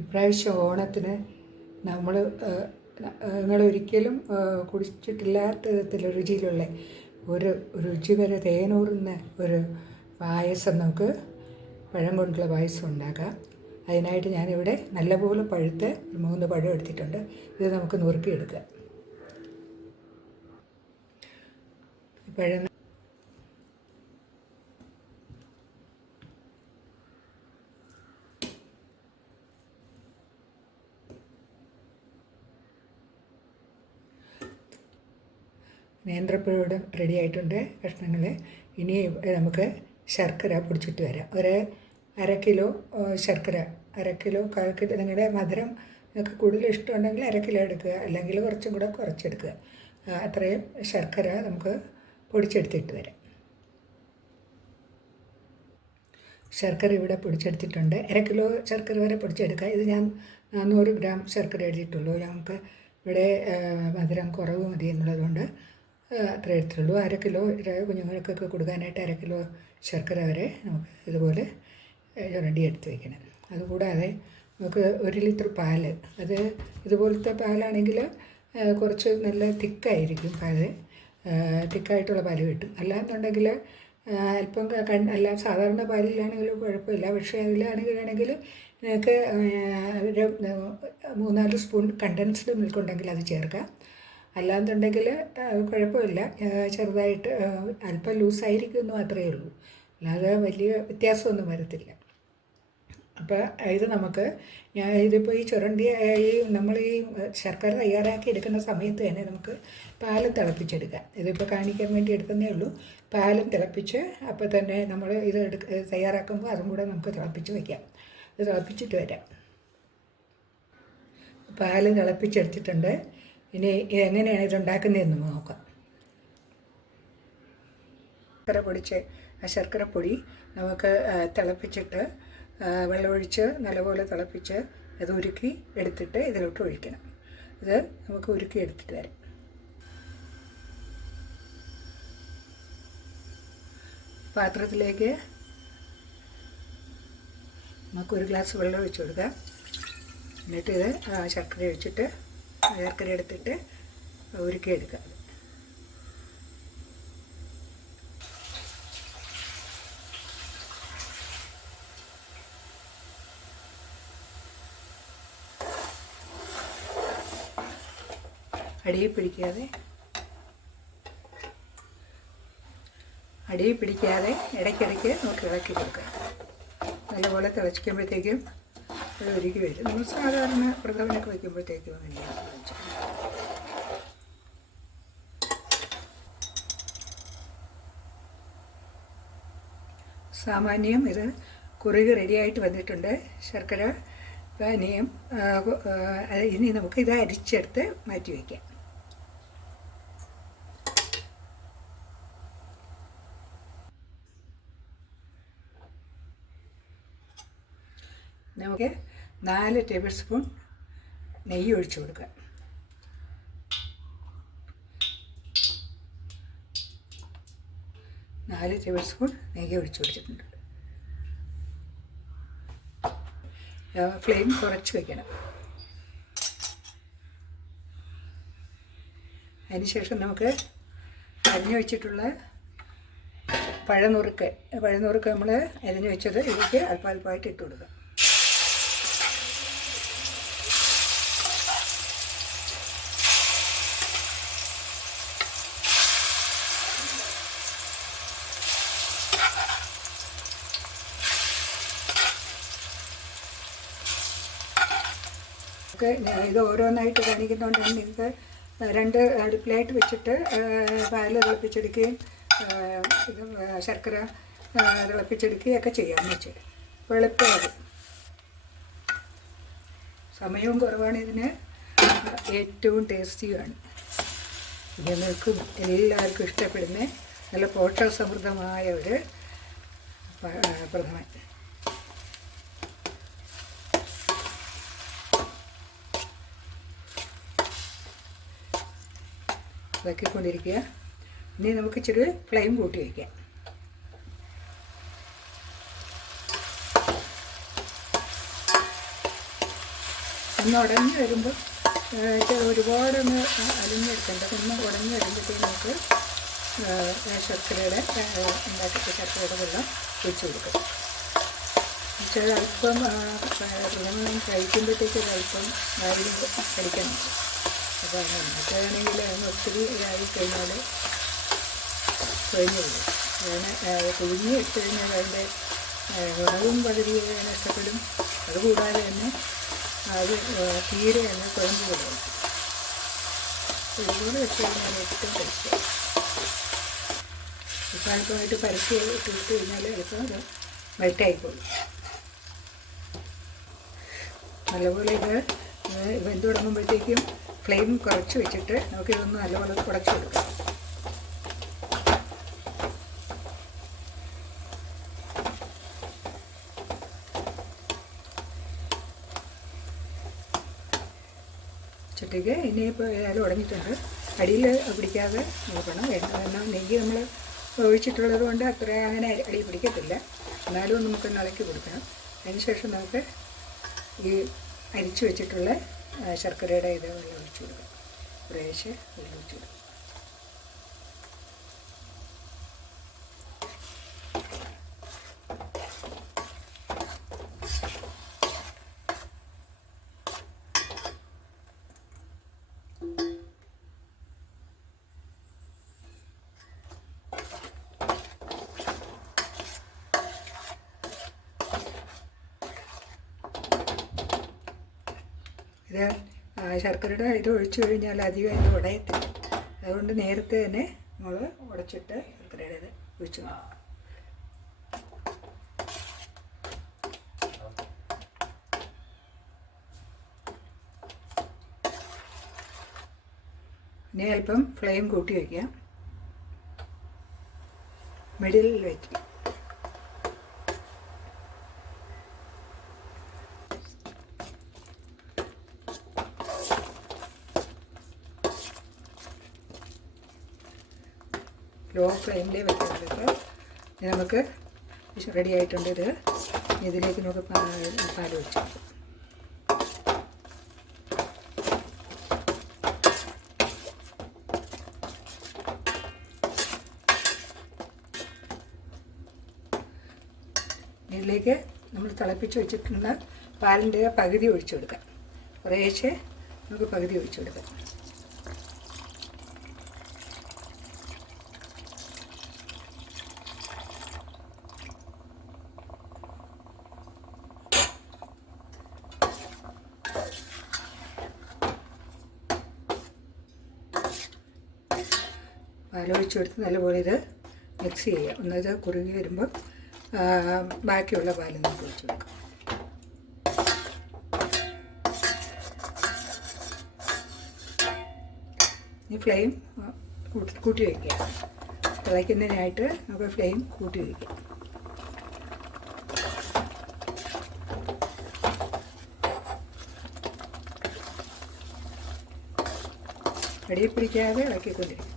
ഇപ്രാവശ്യം ഓണത്തിന് നമ്മൾ നിങ്ങളൊരിക്കലും കുടിച്ചിട്ടില്ലാത്ത വിധത്തിൽ രുചിയിലുള്ള ഒരു രുചി വരെ തേനൂറുന്ന ഒരു പായസം നമുക്ക് പഴം കൊണ്ടുള്ള പായസം ഉണ്ടാക്കാം. അതിനായിട്ട് ഞാനിവിടെ നല്ലപോലെ പഴുത്ത് 3 പഴം എടുത്തിട്ടുണ്ട്. ഇത് നമുക്ക് നുറുക്കിയെടുക്കാം. പഴം നേന്ത്രപ്പഴം റെഡി ആയിട്ടുണ്ട് കഷ്ണങ്ങൾ. ഇനി നമുക്ക് ശർക്കര പൊടിച്ചിട്ട് വരാം. അര കിലോ ശർക്കര, 1/2 കിലോ 1/4 കിലോ. നിങ്ങളുടെ മധുരം നിങ്ങൾക്ക് കൂടുതൽ ഇഷ്ടമുണ്ടെങ്കിൽ 1/2 കിലോ എടുക്കുക, അല്ലെങ്കിൽ കുറച്ചും കൂടെ കുറച്ചെടുക്കുക. അത്രയും ശർക്കര നമുക്ക് പൊടിച്ചെടുത്തിട്ട് വരാം. ശർക്കര ഇവിടെ പൊടിച്ചെടുത്തിട്ടുണ്ട്. 1/2 കിലോ ശർക്കര വരെ പൊടിച്ചെടുക്കുക. ഇത് ഞാൻ 400 ഗ്രാം ശർക്കര എടുത്തിട്ടുള്ളൂ. നമുക്ക് ഇവിടെ മധുരം കുറവ് മതി എന്നുള്ളതുകൊണ്ട് അത്ര എടുത്തുള്ളൂ. 1/2 കിലോ കുഞ്ഞുങ്ങൾക്കൊക്കെ കൊടുക്കാനായിട്ട് 1/2 കിലോ ശർക്കര വരെ നമുക്ക് ഇതുപോലെ റെഡി എടുത്ത് വയ്ക്കണം. അതുകൂടാതെ നമുക്ക് 1 ലിറ്റർ പാല്, അത് ഇതുപോലത്തെ പാലാണെങ്കിൽ കുറച്ച് നല്ല തിക്കായിരിക്കും പാല്, തിക്കായിട്ടുള്ള പാല് കിട്ടും. അല്ലാന്നുണ്ടെങ്കിൽ അല്പം അല്ല സാധാരണ പാലിലാണെങ്കിലും കുഴപ്പമില്ല. പക്ഷേ അതിലാണെങ്കിൽ നിങ്ങൾക്ക് ഒരു 3-4 സ്പൂൺ കണ്ടൻസ്ഡ് മിൽക്ക് ഉണ്ടെങ്കിൽ അത് ചേർക്കാം. അല്ലാന്നുണ്ടെങ്കിൽ കുഴപ്പമില്ല, ചെറുതായിട്ട് അല്പം ലൂസായിരിക്കും മാത്രമേ ഉള്ളൂ, അല്ലാതെ വലിയ വ്യത്യാസമൊന്നും വരത്തില്ല. അപ്പോൾ ഇത് നമുക്ക് ഇതിപ്പോൾ നമ്മൾ ഈ ശർക്കര തയ്യാറാക്കി എടുക്കുന്ന സമയത്ത് തന്നെ നമുക്ക് പാലും തിളപ്പിച്ചെടുക്കാം. ഇതിപ്പോൾ കാണിക്കാൻ വേണ്ടി എടുത്തതേ ഉള്ളൂ. പാലും തിളപ്പിച്ച് അപ്പോൾ തന്നെ നമ്മൾ ഇത് തയ്യാറാക്കുമ്പോൾ അതും കൂടെ നമുക്ക് തിളപ്പിച്ച് വയ്ക്കാം. ഇത് തിളപ്പിച്ചിട്ട് വരാം. പാല് തിളപ്പിച്ചെടുത്തിട്ടുണ്ട്. ഇനി എങ്ങനെയാണ് ഇതുണ്ടാക്കുന്നതെന്ന് നോക്കാം. ശർക്കര പൊടിച്ച് ആ ശർക്കരപ്പൊടി നമുക്ക് തിളപ്പിച്ചിട്ട് വെള്ളമൊഴിച്ച് നല്ലപോലെ തിളപ്പിച്ച് അത് ഉരുക്കി എടുത്തിട്ട് ഇതിലോട്ട് ഒഴിക്കണം. ഇത് നമുക്ക് ഉരുക്കി എടുത്തിട്ട് വരാം. പാത്രത്തിലേക്ക് നമുക്ക് 1 ഗ്ലാസ് വെള്ളം ഒഴിച്ച് കൊടുക്കാം. എന്നിട്ട് ഇത് ശർക്കര എടുത്തിട്ട് ഉരുക്കി എടുക്കാം. അടിയിൽ പിടിക്കാതെ ഇടയ്ക്കിടയ്ക്ക് നമുക്ക് ഇളക്കി കൊടുക്കാം. നല്ലപോലെ തിളച്ചിക്കുമ്പോഴത്തേക്കും അത് ഉരുക്കി വരും. നമ്മൾ സാധാരണ പ്രഥമനൊക്കെ വയ്ക്കുമ്പോഴത്തേക്കും അങ്ങനെയാണ് വെച്ചത്. സാമാന്യം ഇത് കുറുകി റെഡിയായിട്ട് വന്നിട്ടുണ്ട് ശർക്കര പാനീയം. ഇനി നമുക്ക് ഇത് അരിച്ചെടുത്ത് മാറ്റി വയ്ക്കാം. നമുക്ക് 4 ടേബിൾ സ്പൂൺ നെയ്യ് ഒഴിച്ചു കൊടുക്കാം. നെയ്യ് ഒഴിച്ചു കൊടുത്തിട്ടുണ്ട്. ഫ്ലെയിം കുറച്ച് വയ്ക്കണം. അതിനുശേഷം നമുക്ക് അരിഞ്ഞു വെച്ചിട്ടുള്ള പഴനുറുക്ക് നമ്മൾ അരിഞ്ഞു വെച്ചത് ഇതിലേക്ക് അല്പാൽപ്പമായിട്ട് ഇട്ട് കൊടുക്കുക. ഇത് ഓരോന്നായിട്ട് കാണിക്കുന്നതുകൊണ്ട് നിങ്ങൾക്ക് 2 അടുപ്പിലായിട്ട് വെച്ചിട്ട് പാല് തിളപ്പിച്ചെടുക്കുകയും ഇത് ശർക്കര തിളപ്പിച്ചെടുക്കുകയൊക്കെ ചെയ്യാമെന്ന് വെച്ചാൽ അപ്പോൾ എളുപ്പമാണ്. സമയവും കുറവാണ്, ഇതിന് ഏറ്റവും ടേസ്റ്റിയുമാണ്. ജനങ്ങൾക്കും എല്ലാവർക്കും ഇഷ്ടപ്പെടുന്ന നല്ല പോഷകസമൃദ്ധമായ ഒരു പ്രഥമൻ. ഇളക്കിക്കൊണ്ടിരിക്കുക. ഇനി നമുക്ക് ഇച്ചിരി ഫ്ലെയിം കൂട്ടി വയ്ക്കാം. ഒന്ന് ഉടഞ്ഞ് വരുമ്പോൾ ഒരുപാടൊന്ന് അലിഞ്ഞെടുക്കേണ്ട, ഒന്ന് ഉടഞ്ഞ് വരുമ്പോഴത്തേക്ക് നമുക്ക് ശർക്കരയുടെ ശർക്കരയുടെ വെള്ളം ഒഴിച്ച് കൊടുക്കും. എന്നുവെച്ചാൽ അല്പം പ്രഥമൻ കഴിക്കുമ്പോഴത്തേക്ക് ഒരല്പം വായിൽ കഴിക്കണം. അപ്പോൾ മറ്റാണെങ്കിൽ അതിന് ഒത്തിരി ആയി കഴിഞ്ഞാൽ കുഴഞ്ഞു പോകും. അങ്ങനെ കുഴിഞ്ഞ് ഇട്ട് കഴിഞ്ഞാൽ അതിൻ്റെ ഗുണവും പകുതി നഷ്ടപ്പെടും. അതുകൂടാതെ തന്നെ അത് തീരെ തന്നെ കുഴഞ്ഞു പോകും. ഒരുപാട് വെച്ച് കഴിഞ്ഞാൽ ഏറ്റവും ടേസ്റ്റ്. ഇപ്പം അല്പമായിട്ട് പരത്തി ഇട്ട് കഴിഞ്ഞാൽ എളുപ്പം അത് വൈറ്റായിക്കോളും. നല്ലപോലെ ഇത് വെന്ത് തുടങ്ങുമ്പോഴത്തേക്കും ഫ്ലെയിം കുറച്ച് വെച്ചിട്ട് നമുക്കിതൊന്ന് നല്ലപോലെ ഉടച്ചു കൊടുക്കാം. ചട്ടിക്ക് ഇനിയിപ്പോൾ ഏതായാലും ഉടഞ്ഞിട്ടുണ്ട്. അടിയിൽ പിടിക്കാതെ നോക്കണം. എന്നാൽ നെയ്യ് നമ്മൾ ഒഴിച്ചിട്ടുള്ളത് കൊണ്ട് അത്ര അങ്ങനെ അടി പിടിക്കത്തില്ല. എന്നാലും നമുക്ക് ഇളക്കി കൊടുക്കണം. അതിന് ശേഷം നമുക്ക് ഈ അരിച്ചു വെച്ചിട്ടുള്ള ശർക്കരയുടെ ഇത് വെള്ളം ഒഴിച്ചു കൊടുക്കാം. കുറേശ്ശെ വെള്ളം ഒഴിച്ചു കൊടുക്കാം. ഇത് ശർക്കരയുടെ ഇത് ഒഴിച്ചു കഴിഞ്ഞാൽ അധികം ഇത് ഉടയത്തില്ല. അതുകൊണ്ട് നേരത്തെ തന്നെ നമ്മൾ ഉടച്ചിട്ട് ശർക്കരയുടെ ഇത് ഒഴിച്ചു കൊടുക്കും. ഇനി അല്പം ഫ്ലെയിം കൂട്ടി വയ്ക്കാം. മിഡിലിൽ വയ്ക്കുക. ലോ ഫ്ലെയിമിലേ വെക്കുന്നത്. ഇനി നമുക്ക് റെഡി ആയിട്ടുണ്ട്. ഇതിലേക്ക് നമുക്ക് പാൽ ഒഴിച്ചു. ഇതിലേക്ക് നമ്മൾ തിളപ്പിച്ച് വെച്ചിട്ടുള്ള പാലിൻ്റെ പകുതി ഒഴിച്ചു കൊടുക്കാം. കുറേശ്ശെ നമുക്ക് പകുതി ഒഴിച്ചു കൊടുക്കാം. പാലൊഴിച്ച് കൊടുത്ത് നല്ലപോലെ ഇത് മിക്സ് ചെയ്യുക. ഒന്നത് കുറുകി വരുമ്പോൾ ബാക്കിയുള്ള പാൽ നമുക്ക് ഒഴിച്ച് കൊടുക്കാം. ഈ ഫ്ലെയിം കൂട്ടി വയ്ക്കുക. തിളയ്ക്കുന്നതിനായിട്ട് നമുക്ക് ഫ്ലെയിം കൂട്ടി വയ്ക്കാം. അടിയിൽ പിടിക്കാതെ ഇളക്കിക്കൊണ്ടിരിക്കും.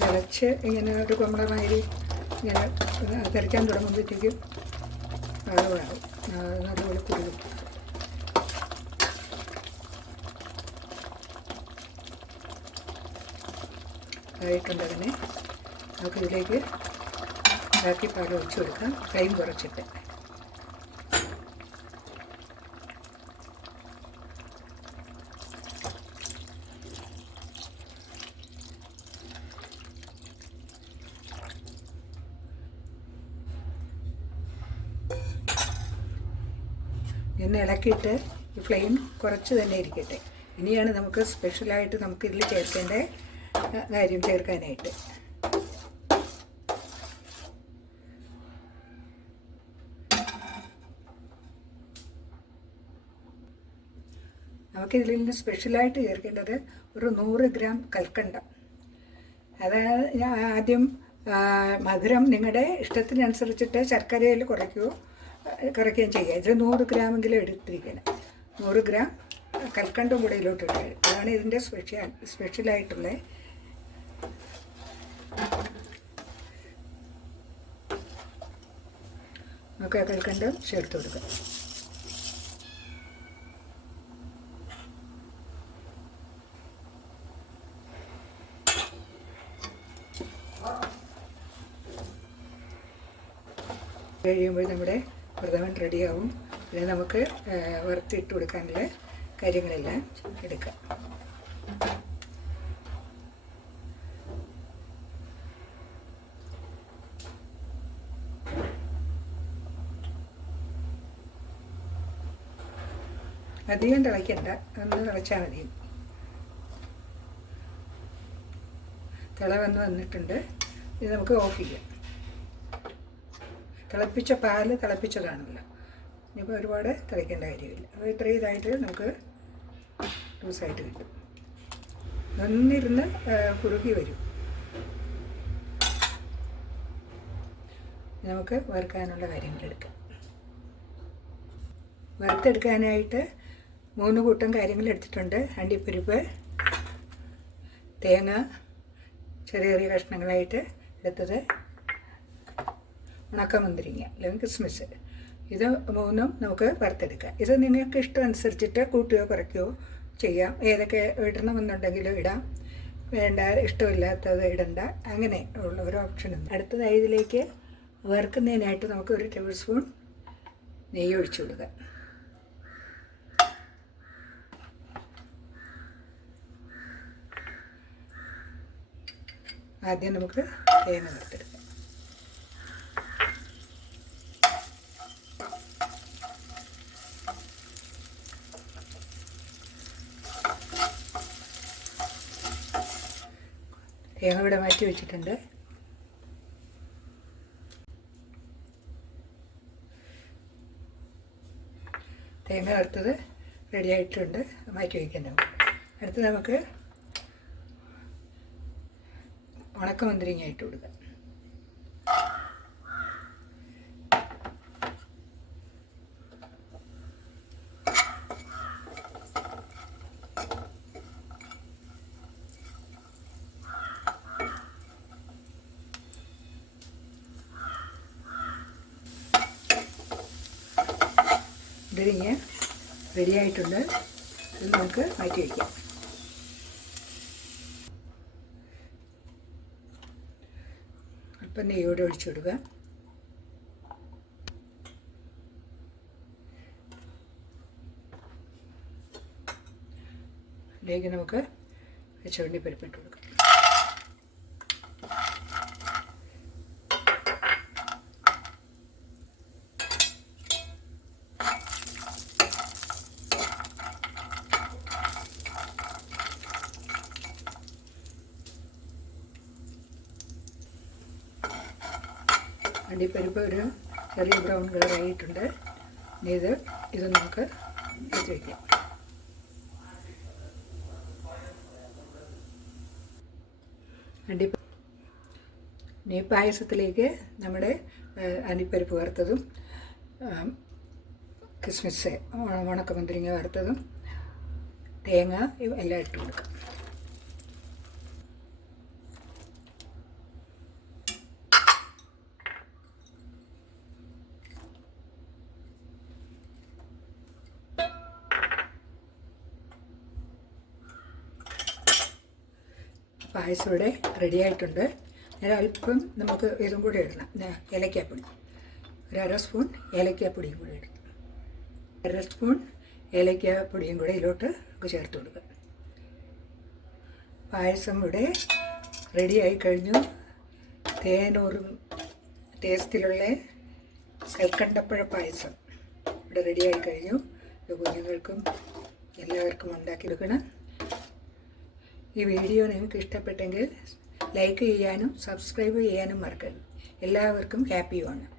തിളച്ച് ഇങ്ങനെ ഒരു കുമ്പളമാതിരി ഇങ്ങനെ തിളയ്ക്കാൻ തുടങ്ങുമ്പോഴത്തേക്കും പാകമാകും. നല്ലപോലെ കുറുകും. ആയിട്ടുണ്ട്. അതിനെ നമുക്ക് ഇതിലേക്ക് ബാക്കി പാൽ ഒഴിച്ച് കൊടുക്കാം. ഫ്ലെയിം കുറച്ചിട്ട്. എന്നെ ഇളക്കിയിട്ട് ഈ ഫ്ലെയിം കുറച്ച് തന്നെ ഇരിക്കട്ടെ. ഇനിയാണ് നമുക്ക് സ്പെഷ്യലായിട്ട് നമുക്ക് ഇതിൽ ചേർക്കേണ്ട കാര്യം ചേർക്കാനായിട്ട്. നമുക്കിതിൽ നിന്ന് സ്പെഷ്യലായിട്ട് ചേർക്കേണ്ടത് ഒരു 100 ഗ്രാം കൽക്കണ്ടം. അതായത് ഞാൻ ആദ്യം മധുരം നിങ്ങളുടെ ഇഷ്ടത്തിനനുസരിച്ചിട്ട് ശർക്കരയിൽ കുറയ്ക്കുകയും ചെയ്യുക. ഇതിൽ 100 ഗ്രാമെങ്കിലും എടുത്തിരിക്കണം. 100 ഗ്രാം കൽക്കണ്ടും കൂടെ ഇതിലോട്ട് ഇടുക. അതാണ് ഇതിൻ്റെ സ്പെഷ്യലായിട്ടുള്ള. നമുക്ക് കൽക്കണ്ടും ചേർത്ത് കൊടുക്കുക. കഴിയുമ്പോൾ നമ്മുടെ പ്രഥമൻ റെഡിയാവും. പിന്നെ നമുക്ക് വറുത്തിട്ട് കൊടുക്കാനുള്ള കാര്യങ്ങളെല്ലാം എടുക്കാം. അധികം തിളയ്ക്കണ്ട, ഒന്ന് തിളച്ചാൽ മതി. വന്നിട്ടുണ്ട്. ഇത് നമുക്ക് ഓഫ് ചെയ്യാം. തിളപ്പിച്ച പാല് തിളപ്പിച്ചതാണല്ലോ, ഇനിയിപ്പോൾ ഒരുപാട് തിളയ്ക്കേണ്ട കാര്യമില്ല. അപ്പോൾ ഇത്രയും ഇതായിട്ട് നമുക്ക് ലൂസായിട്ട് കിട്ടും. നന്നിരുന്ന് കുറുകി വരും. നമുക്ക് വറുക്കാനുള്ള കാര്യങ്ങളെടുക്കാം. വറുത്തെടുക്കാനായിട്ട് 3 കൂട്ടം കാര്യങ്ങൾ എടുത്തിട്ടുണ്ട്. അണ്ടിപ്പരിപ്പ്, തേങ്ങ ചെറിയ ചെറിയ കഷ്ണങ്ങളായിട്ട് എടുത്തത്, ഉണക്കമുന്തിരിങ്ങ അല്ലെങ്കിൽ കിസ്മിസ്. ഇത് 3ഉം നമുക്ക് വറുത്തെടുക്കാം. ഇത് നിങ്ങൾക്ക് ഇഷ്ടം അനുസരിച്ചിട്ട് കൂട്ടുകയോ കുറയ്ക്കുകയോ ചെയ്യാം. ഏതൊക്കെ ഇടണമെന്നുണ്ടെങ്കിലും ഇടാം, വേണ്ട ഇഷ്ടമില്ലാത്തത് ഇടണ്ട, അങ്ങനെ ഉള്ള ഒരു ഓപ്ഷനുണ്ട്. അടുത്തതായി ഇതിലേക്ക് വറുക്കുന്നതിനായിട്ട് നമുക്ക് 1 ടേബിൾ സ്പൂൺ നെയ്യ് ഒഴിച്ചു കൊടുക്കാം. ആദ്യം നമുക്ക് തേങ്ങ വറുത്തെടുക്കാം. തേങ്ങ ഇവിടെ മാറ്റി വെച്ചിട്ടുണ്ട്. തേങ്ങ വറുത്തത് റെഡി ആയിട്ടുണ്ട്, മാറ്റി വയ്ക്കാൻ നമുക്ക്. അടുത്ത് നമുക്ക് ഉണക്കമുന്തിരിങ്ങ ഇട്ട് കൊടുക്കാം. മുന്തിരിങ്ങ റെഡി ആയിട്ടുണ്ട്. ഇത് നമുക്ക് മാറ്റി വയ്ക്കാം. അല്പം നെയ്യോടെ ഒഴിച്ചു കൊടുക്കുക. അതിലേക്ക് നമുക്ക് ചുവണ്ടി പരിപ്പിട്ട് കൊടുക്കാം. അണ്ടിപ്പരിപ്പ് ഒരു ചെറിയ ബ്രൗൺ കളറായിട്ടുണ്ട്. ഇനി ഇത് നമുക്ക് എടുത്ത് വയ്ക്കാം. ഇനി പായസത്തിലേക്ക് നമ്മുടെ അണ്ടിപ്പരിപ്പ് വറുത്തതും കിസ്മിസ്, ഉണക്കമുന്തിരിങ്ങ വറുത്തതും, തേങ്ങ എല്ലാം ഇട്ട് കൊടുക്കാം. പായസം ഇവിടെ റെഡി ആയിട്ടുണ്ട്. അല്പം നമുക്ക് ഇതും കൂടി ഇടണം, ഏലക്കാപ്പൊടി. 1/2 സ്പൂൺ ഏലക്കാപ്പൊടിയും കൂടി ഇടണം. 1/2 സ്പൂൺ ഏലക്കാപ്പൊടിയും കൂടെ ഇതിലോട്ട് നമുക്ക് ചേർത്ത് കൊടുക്കുക. പായസം ഇവിടെ റെഡിയായി കഴിഞ്ഞു. തേനൂറും ടേസ്റ്റിലുള്ള കൽക്കണ്ടപ്പഴ പായസം ഇവിടെ റെഡിയായി കഴിഞ്ഞു. ഇത് കുഞ്ഞുങ്ങൾക്കും എല്ലാവർക്കും ഉണ്ടാക്കിയെടുക്കണം. ഈ വീഡിയോ നിങ്ങൾക്ക് ഇഷ്ടപ്പെട്ടെങ്കിൽ ലൈക്ക് ചെയ്യാനും സബ്സ്ക്രൈബ് ചെയ്യാനും മറക്കരുത്. എല്ലാവർക്കും ഹാപ്പി ഓണം.